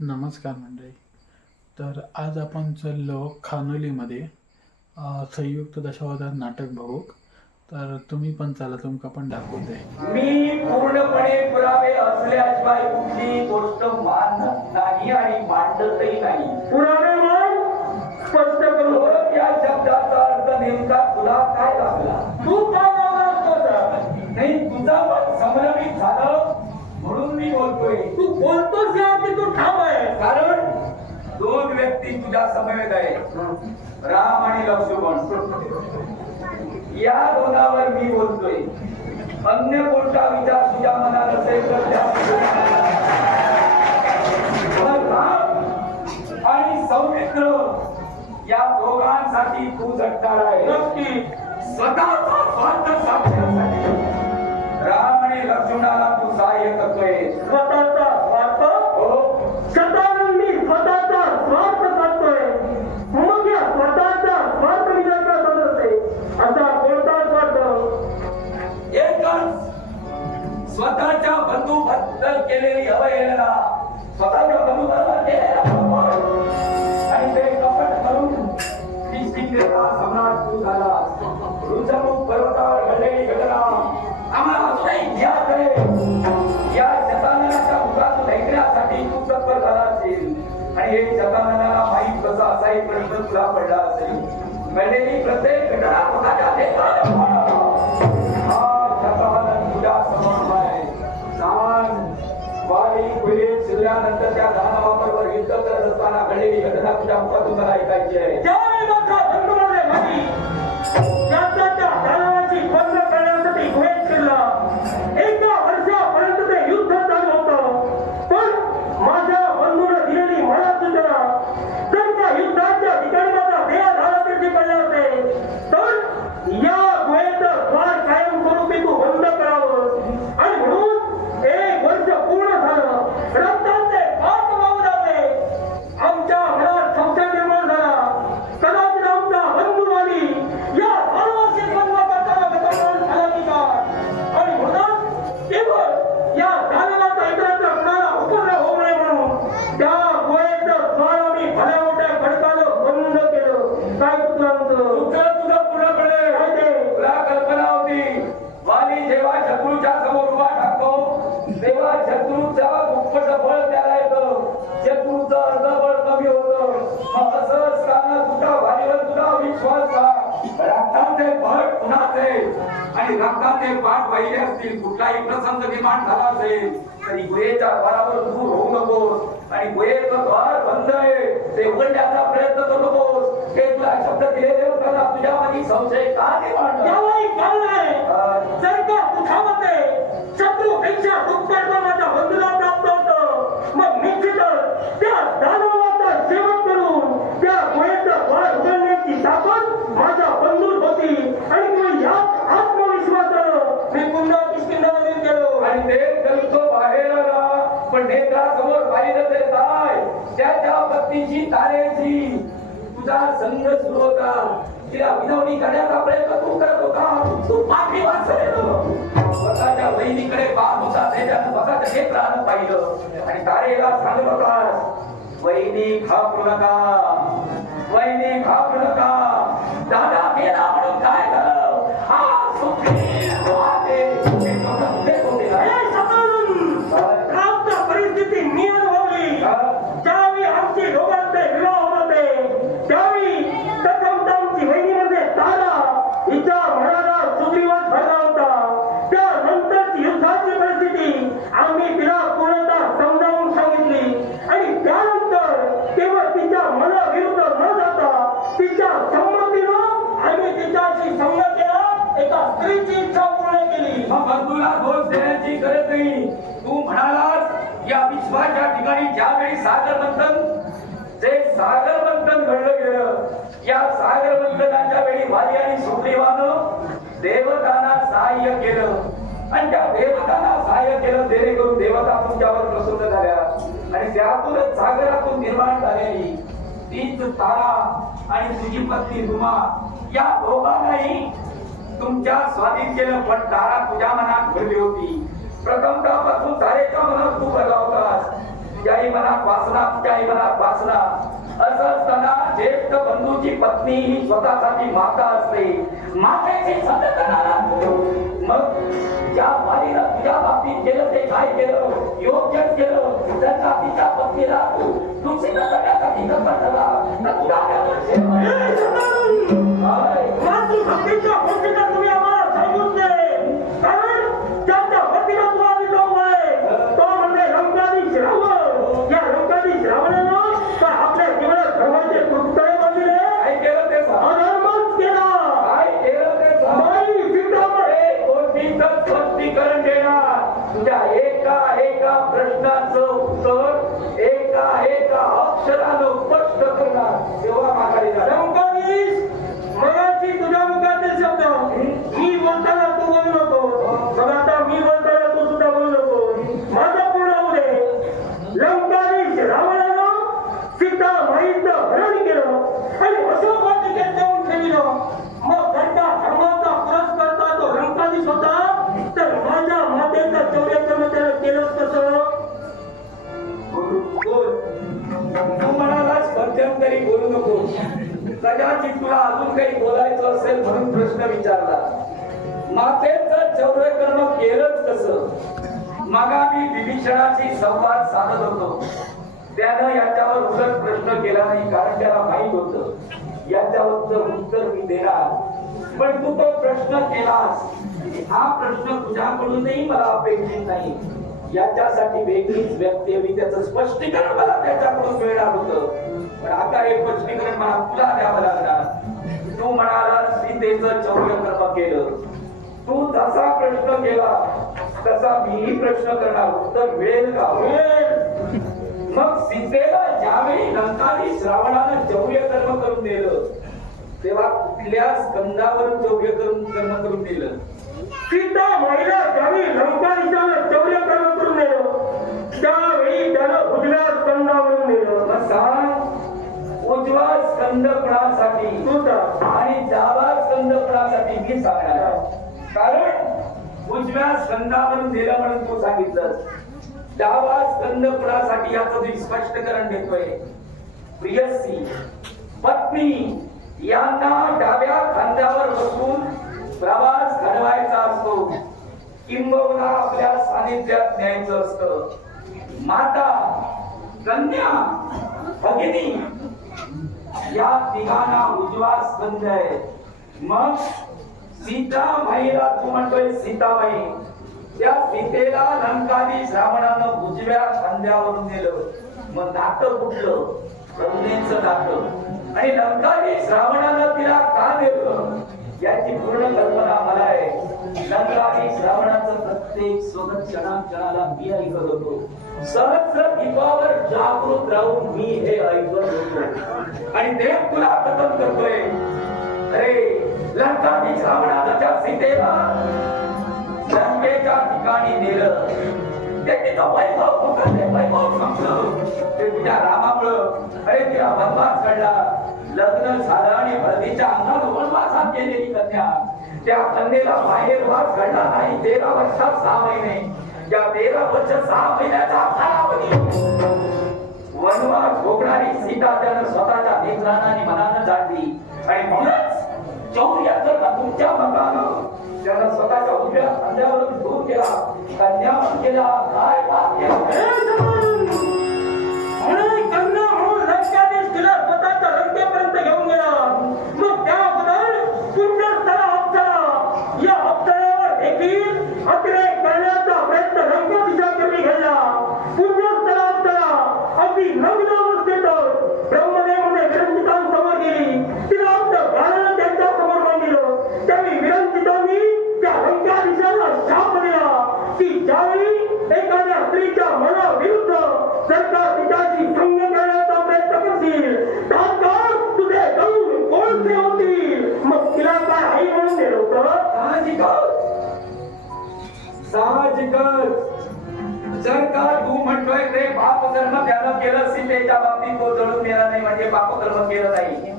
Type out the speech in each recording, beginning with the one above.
नमस्कार मंडळी. तर आज आपण चाललो खानोलीमध्ये संयुक्त दशावतार नाटक बघू. तर तुम्ही पण चला तुमका पण दाखवते मी पूर्णपणे पुरावे असल्याशिवाय कुठली गोष्ट मानत नाही आणि मांडतही नाही. पुरावे मान स्पष्ट करू. बरं, या शब्दाचा अर्थ नेमका तुला काय लागला? तू काय? नाही तुझा पण समलमित झालं म्हणून मी बोलतोय. तू बोलतोस या की तू ठाम आहे कारण दोन व्यक्ती तुझ्या समवेत आहे. राम आणि लक्ष्मण. या दोनावर मी बोलतोय. अन्य कोणता विचार तुझ्या मनात असेल तर त्या राम आणि सौमित्र या दोघांसाठी तू झटणार आहे नक्की. स्वतःचा किष्किंधेचा सम्राट तू झाला रुजमुख पर्वतावर घडलेली घटना आम्हाला अजूनही ज्ञात आहे. या शताननाच्या मुखात ऐकण्यासाठी तू तत्पर झाला असेल. आणि हे शताननाला माहीत कसं असाही प्रश्न तुला पडला असेल. घडलेली प्रत्येक घटना कोणाच्या देशाला हा शतानन तुझ्या समोर आहे. सांग वारी पुढे शिरल्यानंतर त्या दानवाबरोबर युद्ध करत असताना घडलेली घटना तुझ्या मुखातून मला ऐकायची आहे. ज्यावेळी शत्रूचा दुप्पट बळ त्याला येतं शत्रूचं अर्ध बळ कमी होतं मग असं असताना तुझ्या वालीवर तुझा विश्वास का? रक्ताचे भट कुणाचे आणि रक्ताचे पाठ पाहिले असतील कुठलाही प्रसंग निर्माण झाला असेल तरी गुहेच्या द्वारावर तू होऊ नकोस. आणि गुहेचं द्वार बंद आहे. ते उघडण्याचा प्रयत्न करू नकोस. ते तुला शब्द दिलेले होता तुझ्या तुझ्यामध्ये संशय का निर्माण झाला? यालाही कारण आहे जर का तुझ्यामध्ये शत्रूपेक्षा दुप्पट बळ माझ्या बंधूला प्राप्त होतं मग निश्चितच त्या दानवाचा सेवन करून त्या गुहेचं द्वार उघडण्याची ताकद माझ्या बंधूत होती आणि मग याच आत्मविश्वासानं मी पुन्हा किष्किंधाला गेलो आणि ते जलतो बाहेर आला पण नेत्रासमोर पाहिलं ते काय त्याच्या तारेची तुझा संघ सुरू होता. तिला विनवणी करण्याचा प्रयत्न तू करत होता. तू पाठी वाचलेलो. स्वतःच्या बहिणीकडे पाहत होता त्याच्यानं स्वतःच्या नेत्रानं पाहिलं. आणि तारेला सांगत होतास वहिनी घाबरू नका. वहिनी घाबरू नका. दादा मेला म्हणून काय झालं? हा सुखी ज्यावेळी सागर मंथन जे सागर मंथन घडलं गेलं या सागर मंथनाच्या वेळी वाली आणि सुग्रीवानं देवतांना सहाय्य केलं. आणि त्या देवतांना सहाय्य केलं जेणेकरून देवता तुमच्यावर प्रसन्न झाल्या. आणि त्यातूनच सागरातून निर्माण झालेली तीच तारा आणि तुझी पत्नी रुमा या दोघांनाही तुमच्या स्वाधीन केलं पण तारा तुझ्या मनात भरली होती. प्रथमतः तारेच्या मनात तू भरला होतास त्याही आई मनात मनात वासना असं असताना ज्येष्ठ बंधूची पत्नी ही स्वतःसाठी माता असते. मातेची मग ज्या बाईनं तुझ्या बाबतीत केलं ते काय केलं? योग्य केलं. का तिच्या पत्नीला तू दूषित करण्यासाठी तर तुला कदाचित तुला अजून काही बोलायचं असेल म्हणून प्रश्न विचारला. मातेचं चौर्य कर्म केलंच कस? मागा मी विभीषणाशी संवाद साधत होतो. त्यानं याच्यावर उलट प्रश्न केला नाही कारण त्याला माहीत होत. याच्यावर उत्तर मी देणार. पण तू तो प्रश्न केलास. हा प्रश्न तुझ्याकडूनही मला अपेक्षित नाही. याच्यासाठी वेगळीच व्यक्ती हवी त्याचं स्पष्टीकरण मला त्याच्याकडून मिळणार होत. पण आता हे स्पष्टीकरण मला तुला द्यावं लागणार. तू म्हणाला सीतेचं चौर्य कर्म केलं. तू जसा प्रश्न केला तसा मीही प्रश्न करणार उत्तर वेळ का? वेळ. मग सीतेला ज्यावेळी लंकाधी श्रावणानं चौर्य कर्म करून दिलं तेव्हा कुठल्या स्कंदावर चौर्य करून कर्म करून दिलं? सीता महिला ज्यावेळी लंकाधीशानं चौर्य कुणासाठी आणि डावा स्कंद कुणासाठी मी सांगणार कारण उजव्या स्कंदावरून दिलं म्हणून तू सांगितलं डावा स्कंद कुणासाठी याचं मी स्पष्टीकरण देतोय. प्रियसी पत्नी यांना डाव्या खांद्यावर बसून प्रवास घडवायचा असतो. किंबहुना आपल्या सानिध्यात न्यायचं असतं. माता कन्या भगिनी या तिघांना उजवा स्कंद आहे. मग सीता माईला तू म्हणतोय सीताबाई त्या सीतेला लंकादी श्रावणानं उजव्या खांद्यावरून नेलं. मग दात कुठलं? करुणेचं दात आणि लंकादी श्रावणानं तिला का नेलं? याची पूर्ण कल्पना मला आहे. लंकादी श्रावण प्रत्येक सोबत क्षणाक्षणाला मी ऐकत होतो. सहस्र दीपावर जागृत राहून मी हे ऐकत होतो. आणि देव तुला कथन करतोय. अरे लंका मी त्या सीतेला लंकेच्या ठिकाणी नेलं. ते तिथं वैभव होतं, ते वैभव संपलं. ते तुझ्या रामामुळं अरे तिला वनवास घडला. लग्न झालं आणि हळदीच्या अंगात वनवासात गेलेली कन्या. त्या कन्येला बाहेर वास घडला नाही. तेरा वर्षात सहा महिने. या तेरा वर्ष सहा महिन्याचा कालावधी. वनवास भोगणारी सीता त्यानं स्वतःच्या नेत्रानं आणि मनानं जाणली आणि म्हणूनच चौर्याचं तुमच्या मतानं त्यानं स्वतःच्या उभ्या खांद्यावरून दूर केला. कन्यावर केला काय पाप केलं आणि कन्या म्हणून लंकाधीश तिला स्वतःच्या लंकेपर्यंत घेऊन गेला मग त्या अगोदर पुण्यस्थळा अप्सरा या अप्सरावर देखील अतिरेक करण्याचा प्रयत्न लंकाधीशाकरवी घडला पुण्यस्थळा अप्सरा अगदी नग्न अवस्थेत ब्रह्मदेवाने विरंजितांसमोर गेली तिला आपलं गाणं त्यांच्यासमोर मांडलं त्यावेळी विरंजितांनी त्या लंकाधीशाला शाप दिला की ज्यावेळी एखाद्या विरुद्ध मनाविरुद्ध सरकार तिच्याशी संग करण्याचा प्रयत्न करतील. तात्काळ तुझे गौर कोणते होतील? मग तिला काय आई म्हणून गेलं होतं साहजिकच. साहजिकच. जर का तू म्हणतोय ते पाप कर्म त्यानं केलं सीतेच्या बाबतीत तो जळून गेला नाही म्हणजे पाप कर्म केलं नाही.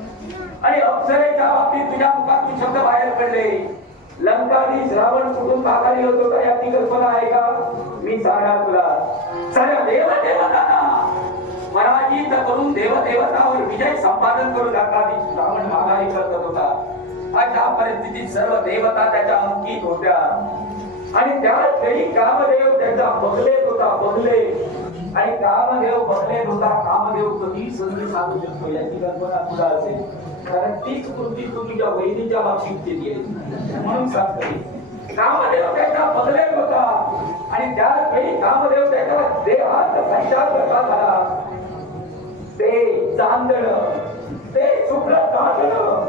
आणि अप्सरेच्या बाबतीत तुझ्या मुखातून शब्द बाहेर पडले. लंकाधी श्रावण कुठून माघारी होतो का? याची कल्पना आहे का? मी सांगणार सर्व देवदेवतांना पराजित करून देवदेवतावर विजय संपादन करून लंकाधीश रावण माघारी करत होता. अशा परिस्थितीत सर्व देवता त्याच्या अंकित होत्या. आणि त्याच वेळी कामदेव त्याचा बघले होता बघले आणि कामदेव बघले होता. कामदेव कधी संधी साधू शकतो याची कल्पना तुला असेल? कारण तीच कृती तुम्ही तुझ्या वहिनीच्या बाबतीत केली आहे. म्हणून सांगते. कामदेव त्याच्या बदले होता. आणि त्याच वेळी कामदेव त्याच्या देहात संचार करता झाला. ते चांदण ते शुभ्र चांदण.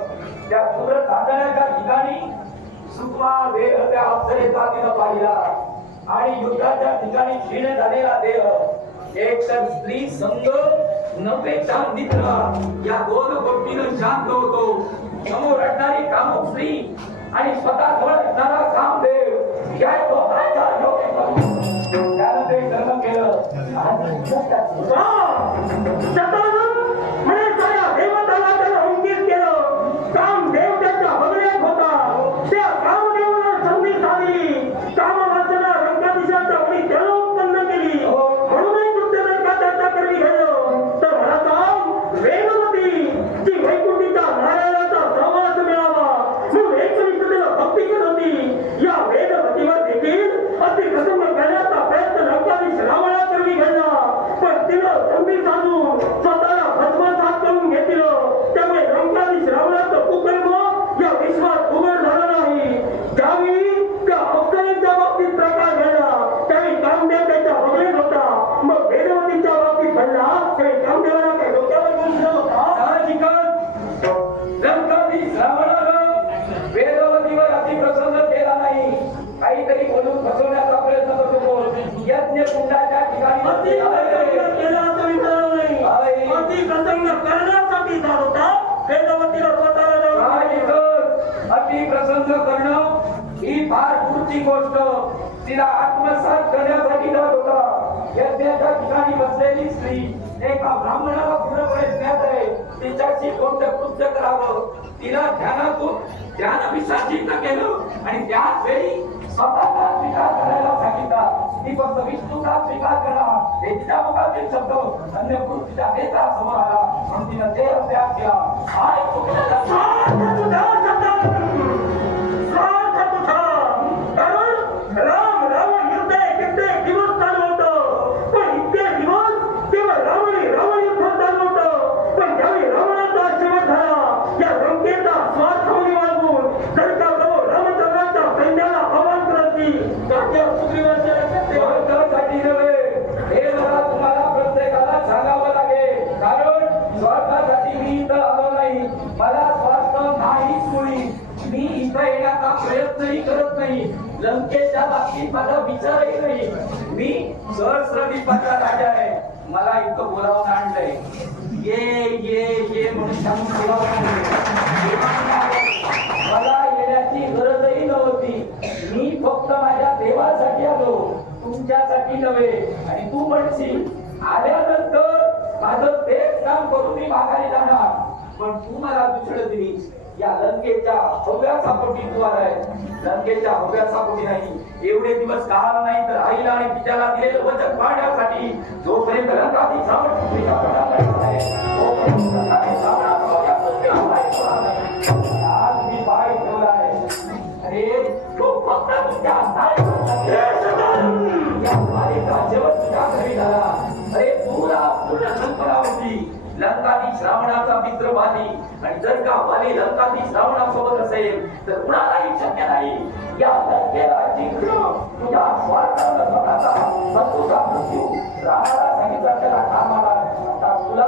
त्या शुभ्र चांदण्याच्या ठिकाणी सुकमा देह त्या अप्सरेचा तिनं पाहिला. आणि युद्धाच्या ठिकाणी क्षीण झालेला देह. एक तर स्त्री संघ नवे चांदितला या दोन गोष्टीनं शांत होतो. समोर असणारी कामुक स्त्री आणि स्वतः जवळ कामदेव या लोकांचा योग त्यानं ते कर्म केलं. तिला आत्मसात करण्यासाठी जात होता. यज्ञाच्या ठिकाणी बसलेली स्त्री एका ब्राह्मणाला पूर्णपणे ज्ञात आहे. तिच्याशी कोणतं कृत्य करावं? तिला ध्यानातून ध्यान विसर्जित केलं आणि त्याच वेळी स्वतःचा स्वीकार करायला सांगितला. ती फक्त विष्णूचा स्वीकार करा. हे तिच्या मुखातील शब्द अन्य तिच्या समोर आला. म्हणून तिनं ते त्याग केला. चुकलं स्वार्थ तुझा सतत. स्वार्थ तुझा. कारण राम रावण युद्ध एक इतके दिवस चालू होतं पण इतके दिवस केवळ रावण रावण युद्ध चालू होतं पण ज्यावेळी रावणाचा शेवट झाला या लंकेचा स्वार्थ मुली वाढवून जर का प्रभू रामचंद्राच्या सैन्याला आव्हान करायची राज्य सुग्रीवाच्या लक्षात ठेवा. स्वार्थासाठी नव्हे हे मला तुम्हाला प्रत्येकाला सांगावं लागेल कारण स्वार्थासाठी मी इथं आलो नाही मला स्वार्थ नाहीच मुळी मी येण्याचा प्रयत्नही करत नाही. लंकेच्या बाबतीत माझा विचारही नाही. मी सहस्रदीपाचा राजा आहे. मला इथं बोलावून आणलंय. ये ये ये म्हणून सांगून बोलावून आणलंय. मला येण्याची गरजही नव्हती. मी फक्त माझ्या देवासाठी आलो. तुमच्यासाठी नव्हे. आणि तू म्हणशील आल्यानंतर माझं तेच काम करून मी माघारी जाणार. पण तू मला दुसरं दिलीस. या लंकेच्या हव्याचा पोटी कुवार आहे लंकेच्या हव्याचा पोटी नाही एवढे दिवस काळ नाही तर आईला आणि पित्याला दिलेलं वचन पाहण्यासाठी जोपर्यंत लंकाधी सावट पृथ्वीच्या आहे, आज मी पाय अरे तो फक्त या मालिका जेवण तुझ्या घरी झाला अरे तुला पूर्ण कल्पना होती श्रावणाचा मित्र बाली आणि जर का बाली लंकाती श्रावणासोबत असेल तर कुणालाही शक्य नाही. या लंकेला जिंकलो. या स्वार्थाला स्वतःचा बंधूचा मृत्यू. रामाला सांगितला त्याला कामाला तुला